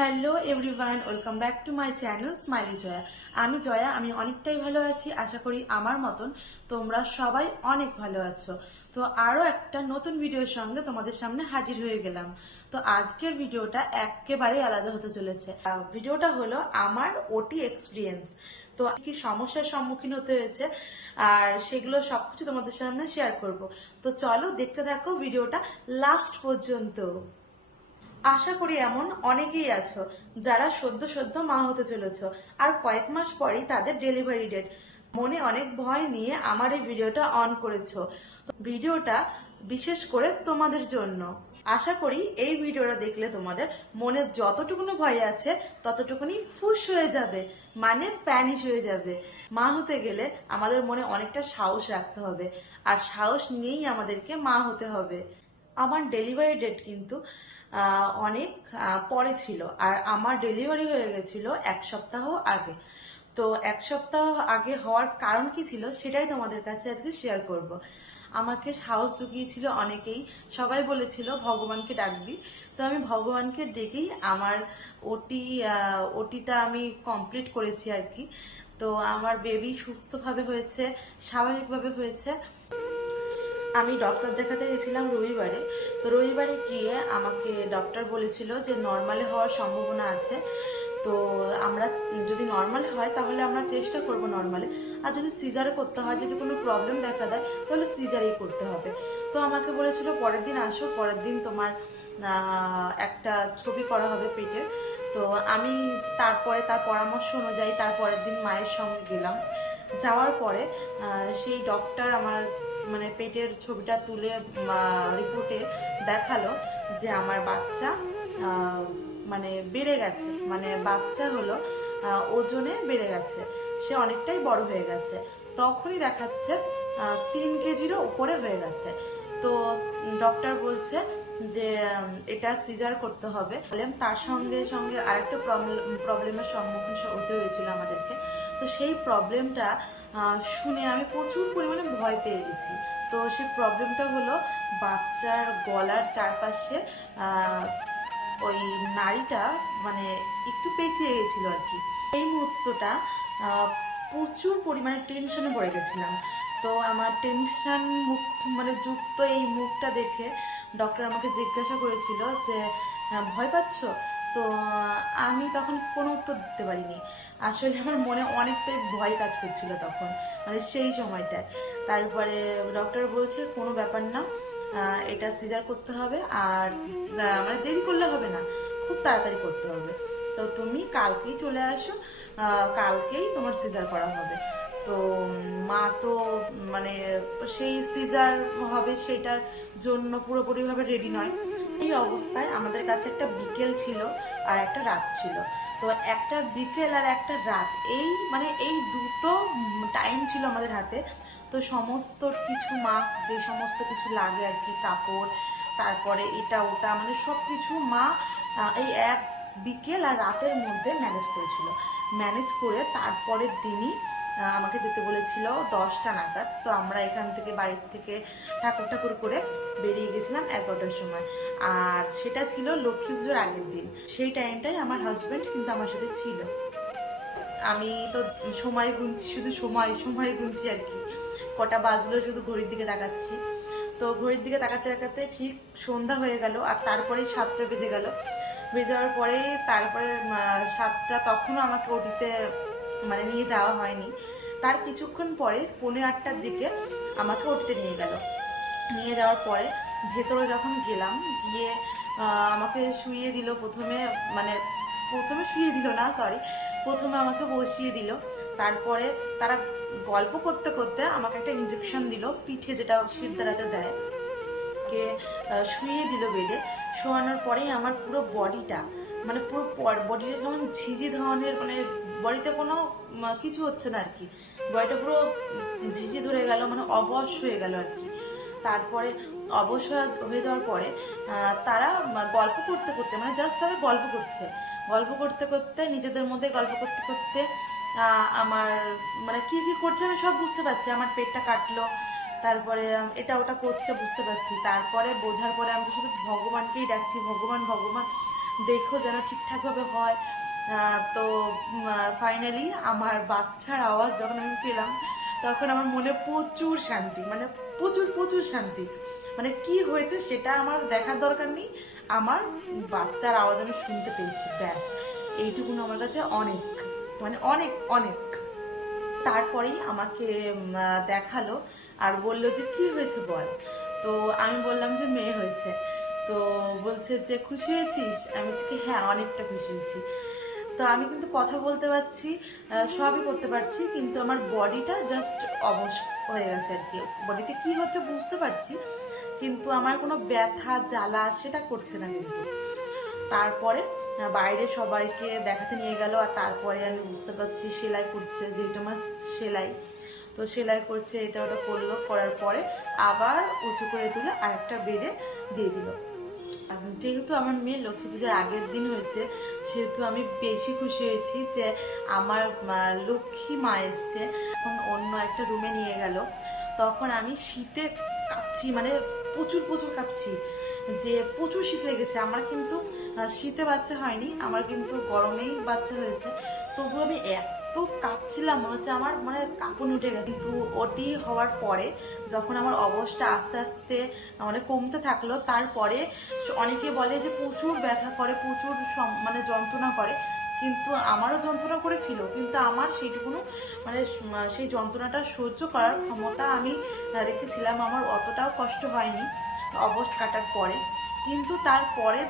Hello everyone welcome back to my channel smiley Joya আমি জয়া, আমি অনেকটাই ভালো আছি, আশা করি আমার মতন তোমরা সবাই অনেক ভালো আছো। তো আরও একটা নতুন ভিডিওর সঙ্গে তোমাদের সামনে হাজির হয়ে গেলাম। তো আজকের ভিডিওটা একেবারেই আলাদা হতে চলেছে। ভিডিওটা হলো আমার ওটি এক্সপিরিয়েন্স তো কি সমস্যার সম্মুখীন হতে হয়েছে, আর সেগুলো সবকিছু তোমাদের সামনে শেয়ার করব। তো চলো দেখতে থাকো ভিডিওটা লাস্ট পর্যন্ত। আশা করি এমন অনেকেই আছো যারা সদ্য সদ্য মা হতে চলেছ আর কয়েক মাস পরেই তাদের ডেলিভারি ডেট মনে অনেক ভয় নিয়ে আমার এই ভিডিওটা অন করেছ। ভিডিওটা বিশেষ করে তোমাদের জন্য। আশা করি এই ভিডিওটা দেখলে তোমাদের মনে যতটুকুনি ভয় আছে, ততটুকুনি ফুস হয়ে যাবে মানে প্যানিশ হয়ে যাবে। মা হতে গেলে আমাদের মনে অনেকটা সাহস রাখতে হবে, আর সাহস নিয়েই আমাদেরকে মা হতে হবে। আমার ডেলিভারি ডেট কিন্তু অনেক পরে ছিল। আর আমার ডেলিভারি হয়ে গেছিল এক সপ্তাহ আগে। তো এক সপ্তাহ আগে হওয়ার কারণ কি ছিল সেটাই তোমাদের কাছে আজকে শেয়ার করব। আমাকে সাহস জুগিয়েছিল অনেকেই। সবাই বলেছিল, ভগবানকে ডাকবি। তো আমি ভগবানকে ডেকেই আমার ওটি ওটিটা আমি কমপ্লিট করেছি আর কি। তো আমার বেবি সুস্থভাবে হয়েছে, স্বাভাবিকভাবে হয়েছে। আমি ডক্টর দেখাতে গেছিলাম রবিবারে। তো রবিবারে গিয়ে আমাকে ডক্টর বলেছিল যে নর্মালে হওয়ার সম্ভাবনা আছে। তো আমরা যদি নর্মাল হয়, তাহলে আমরা চেষ্টা করব নর্মালে আর যদি সিজারে করতে হয়, যদি কোনো প্রবলেম দেখা দেয়, তাহলে সিজারেই করতে হবে। তো আমাকে বলেছিল, পরের দিন আসো, পরের দিন তোমার একটা ছবি করা হবে পেটে। তো আমি তারপরে তার পরামর্শ অনুযায়ী তার পরের দিন মায়ের সঙ্গে গেলাম। যাওয়ার পরে সেই ডক্টর আমার মানে পেটের ছবিটা তুলে রিপোর্টে দেখাল যে আমার বাচ্চা মানে বেড়ে গেছে। মানে বাচ্চা হলো ওজনে বেড়ে গেছে। সে অনেকটাই বড় হয়ে গেছে। তখনই দেখাচ্ছে তিন কেজিরও উপরে হয়ে গেছে। তো ডক্টর বলছে যে, এটা সিজার করতে হবে। তার সঙ্গে সঙ্গে আরেকটা প্রবলেমের সম্মুখীন হতে হয়েছিল আমাদেরকে। তো সেই প্রবলেমটা শুনে আমি প্রচুর পরিমাণে ভয় পেয়ে গেছি। তো সেই প্রবলেমটা হলো বাচ্চার গলার চারপাশে ওই নাড়িটা মানে একটু পেঁচিয়ে গেছিল আর কি। এই মুহূর্তটা প্রচুর পরিমাণে টেনশনে পড়ে গেছিলাম। তো আমার টেনশন মুখ মানে যুক্ত এই মুখটা দেখে ডক্টর আমাকে জিজ্ঞাসা করেছিল যে ভয় পাচ্ছ? তো আমি তখন কোনো উত্তর দিতে পারিনি। আসলে আমার মনে অনেকটাই ভয় কাজ করছিল তখন মানে সেই সময়টায়। তারপরে ডক্টর বলছে, কোনো ব্যাপার না এটা সিজার করতে হবে আর মানে দেরি করলে হবে না, খুব তাড়াতাড়ি করতে হবে। তো তুমি কালকেই চলে আসো কালকেই তোমার সিজার করা হবে। তো মা তো মানে সেই সিজার হবে সেটার জন্য পুরোপুরিভাবে রেডি নয়। এই অবস্থায় আমাদের কাছে একটা বিকেল ছিল আর একটা রাত ছিল। তো একটা বিকেল আর একটা রাত, এই মানে এই দুটো টাইম ছিল আমাদের হাতে। তো সমস্ত কিছু মা যে সমস্ত কিছু লাগে আর কি, কাপড়, তারপরে এটা, ওটা মানে সব কিছু মা এই এক বিকেল আর রাতের মধ্যে ম্যানেজ করেছিল। ম্যানেজ করে তারপরের দিনই আমাকে যেতে বলেছিল দশটা নাগাদ। তো আমরা এখান থেকে বাড়ির থেকে ঠাকুর ঠাকুর করে বেরিয়ে গেছিলাম এগারোটার সময়। আর সেটা ছিল লক্ষ্মী পুজোর আগের দিন। সেই টাইমটাই আমার হাজব্যান্ড কিন্তু আমার সাথে ছিল। আমি তো সময় গুনছি, শুধু সময় সময় গুনছি আর কি। কটা বাজলো শুধু ঘড়ির দিকে তাকাচ্ছি। তো ঘড়ির দিকে তাকাতে তাকাতে ঠিক সন্ধ্যা হয়ে গেল আর তারপরে সাতটা বেজে গেল। বেজে যাওয়ার পরে তারপরে সাতটা তখনও আমাকে ওটিতে মানে নিয়ে যাওয়া হয়নি। তার কিছুক্ষণ পরে পৌনে আটটার দিকে আমাকে ওটিতে নিয়ে গেল। নিয়ে যাওয়ার পরে ভেতরে যখন গেলাম, গিয়ে আমাকে শুইয়ে দিল প্রথমে মানে প্রথমে শুয়ে দিল না সরি প্রথমে আমাকে বসিয়ে দিল। তারপরে তারা গল্প করতে করতে আমাকে একটা ইঞ্জেকশন দিল, পিঠে যেটা সিদ্ধারাতে দেয়। কে শুয়ে দিল বেডে শোয়ানোর পরেই আমার পুরো বডিটা মানে পুরো বডিটা কেমন ঝিঝি ধরনের মানে বডিতে কোনো কিছু হচ্ছে না আর কি বডিটা পুরো ঝিঝি ধরে গেল মানে অবশ হয়ে গেল আর কি তারপরে অবশ হয়ে- যাওয়ার পরে তারা গল্প করতে করতে মানে জাস্ট তারা গল্প করছে। গল্প করতে করতে, নিজেদের মধ্যে গল্প করতে করতে আমার মানে কি কি করছে আমি সব বুঝতে পারছি। আমার পেটটা কাটলো, তারপরে এটা ওটা করছে, বুঝতে পারছি। তারপরে বোঝার পরে আমি শুধু ভগবানকেই ডাকছি, ভগবান ভগবান। দেখো যেন ঠিকঠাকভাবে হয়। তো ফাইনালি আমার বাচ্চার আওয়াজ যখন আমি পেলাম, তখন আমার মনে প্রচুর শান্তি মানে প্রচুর প্রচুর শান্তি। মানে কি হয়েছে সেটা আমার দেখার দরকার নেই। আমার বাচ্চার আওয়াজ আমি শুনতে পেয়েছি, ব্যাস। এইটুকুন আমার কাছে অনেক মানে অনেক অনেক। তারপরেই আমাকে দেখাল আর বলল যে, কি হয়েছে বল? তো আমি বললাম যে, মেয়ে হয়েছে। তো বলছে যে, খুশি হয়েছিস? আমি বলছি হ্যাঁ অনেকটা খুশি হয়েছি। তো আমি কিন্তু কথা বলতে পারছি সবই করতে পারছি, কিন্তু আমার বডিটা জাস্ট অবশ হয়ে গেছে আর কি। বডিতে কি হচ্ছে বুঝতে পারছি, কিন্তু আমার কোনো ব্যথা, জ্বালা সেটা করছে না কিন্তু। তারপরে বাইরে সবাইকে দেখাতে নিয়ে গেল, আর তারপরে আমি বুঝতে পারছি সেলাই করছে, যেহেতু আমার সেলাই। তো সেলাই করছে, এটা ওটা করল, করার পরে আবার উঁচু করে তুলে আরেকটা বেডে দিয়ে দিল। যেহেতু আমার মেয়ে লক্ষ্মী পূজার আগের দিন হয়েছে, সেহেতু আমি বেশি খুশি হয়েছি যে আমার লক্ষ্মী মা এসছে এখন অন্য একটা রুমে নিয়ে গেল। তখন আমি শীতে কাঁপছি মানে প্রচুর প্রচুর কাঁপছি, যে প্রচুর শীত লেগেছে। আমার কিন্তু শীতে বাচ্চা হয়নি, আমার কিন্তু গরমেই বাচ্চা হয়েছে। তবু আমি এত কাঁপছিলাম, মনে হচ্ছে আমার মানে কাঁপুনি উঠে গেছে। কিন্তু ওটি হওয়ার পরে যখন আমার অবস্থা আস্তে আস্তে মানে কমতে থাকল, তারপরে অনেকে বলে যে প্রচুর ব্যথা করে, প্রচুর মানে যন্ত্রণা করে। কিন্তু আমারও যন্ত্রণা করেছিল, কিন্তু আমার সেইটুকুনো মানে সেই যন্ত্রণাটা সহ্য করার ক্ষমতা আমি রেখেছিলাম। আমার অতটাও কষ্ট হয়নি অবস্থ কাটার পরে। কিন্তু তারপরে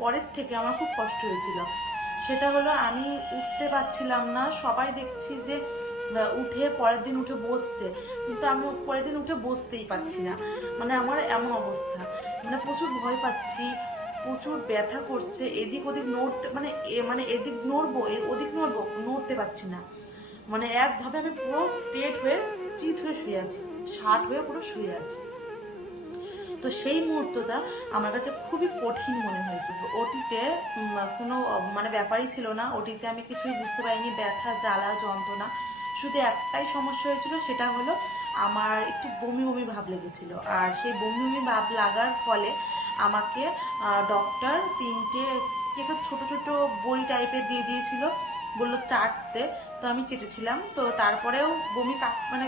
পরের থেকে আমার খুব কষ্ট হয়েছিল। সেটা হলো আমি উঠতে পারছিলাম না। সবাই দেখছি যে উঠে পরের দিন উঠে বসছে। কিন্তু আমি পরের দিন উঠে বসতেই পারছি না। মানে আমার এমন অবস্থা। মানে প্রচুর ভয় পাচ্ছি, প্রচুর ব্যথা করছে। এদিক ওদিক নড়তে মানে মানে এদিক নড়বো ওদিক নড়বো, নড়তে পারছি না। মানে একভাবে আমি পুরো স্ট্রেট হয়ে চিত হয়ে শুয়ে আছি, শার্ট হয়ে পুরো শুয়ে আছি। তো সেই মুহূর্তটা আমার কাছে খুবই কঠিন মনে হয়েছে। ওটিতে কোনো মানে ব্যাপারই ছিল না। ওটিতে আমি কিছুই বুঝতে পারিনি, ব্যথা, জ্বালা, যন্ত্রণা। শুধু একটাই সমস্যা হয়েছিল, সেটা হলো আমার একটু বমি বমি ভাব লেগেছিল। আর সেই বমি বমি ভাব লাগার ফলে আমাকে ডক্টর তিনটে একটা ছোট ছোট বড়ি টাইপের দিয়ে দিয়েছিল, বলল চাটতে। তো আমি চেটেছিলাম। তো তারপরেও বমি কাট মানে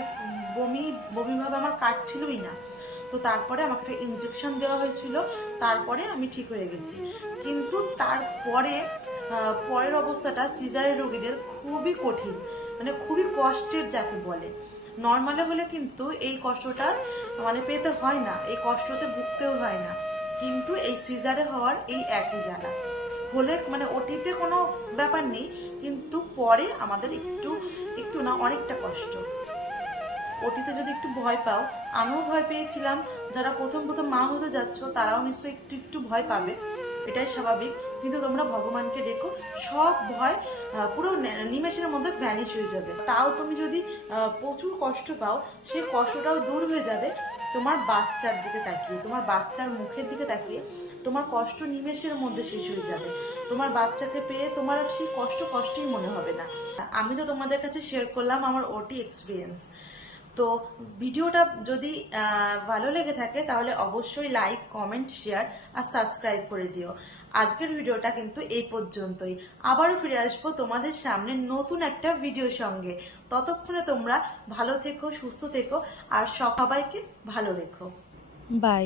বমি বমি ভাব আমার কাটছিলই না। তো তারপরে আমাকে একটা ইঞ্জেকশন দেওয়া হয়েছিল, তারপরে আমি ঠিক হয়ে গেছি। কিন্তু তারপরে পরের অবস্থাটা সিজারের রোগীদের খুবই কঠিন মানে খুবই কষ্টের যাকে বলে। নর্মালে হলে কিন্তু এই কষ্টটা মানে পেতে হয় না, এই কষ্টতে ভুগতেও হয় না। কিন্তু এই সিজারে হওয়ার এই একই জ্বালা। হলে মানে ওটিতে কোনো ব্যাপার নেই, কিন্তু পরে আমাদের একটু একটু না, অনেকটা কষ্ট। ওটিতে যদি একটু ভয় পাও, আমিও ভয় পেয়েছিলাম। যারা প্রথম প্রথম মা হতে যাচ্ছ, তারাও নিশ্চয়ই একটু একটু ভয় পাবে। এটাই স্বাভাবিক। কিন্তু তোমরা ভগবানকে দেখো, সব ভয় পুরো নিমেষের মধ্যে ভ্যানিশ হয়ে যাবে। তাও তুমি যদি প্রচুর কষ্ট পাও সেই কষ্টটাও দূর হয়ে যাবে। তোমার বাচ্চার দিকে তাকিয়ে, তোমার বাচ্চার মুখের দিকে তাকিয়ে, তোমার কষ্ট নিমেষের মধ্যে শেষ হয়ে যাবে। তোমার বাচ্চাকে পেয়ে তোমার সেই কষ্ট কষ্টই মনে হবে না। আমি তো তোমাদের কাছে শেয়ার করলাম আমার ওটি এক্সপিরিয়েন্স তো ভিডিওটা যদি ভালো লেগে থাকে, তাহলে অবশ্যই লাইক কমেন্ট শেয়ার আর সাবস্ক্রাইব করে দিও। আজকের ভিডিওটা কিন্তু এই পর্যন্তই। আবারও ফিরে আসব তোমাদের সামনে নতুন একটা ভিডিওর সঙ্গে। ততক্ষণে তোমরা ভালো থেকো, সুস্থ থেকো আর সবাইকে ভালো রেখো। বাই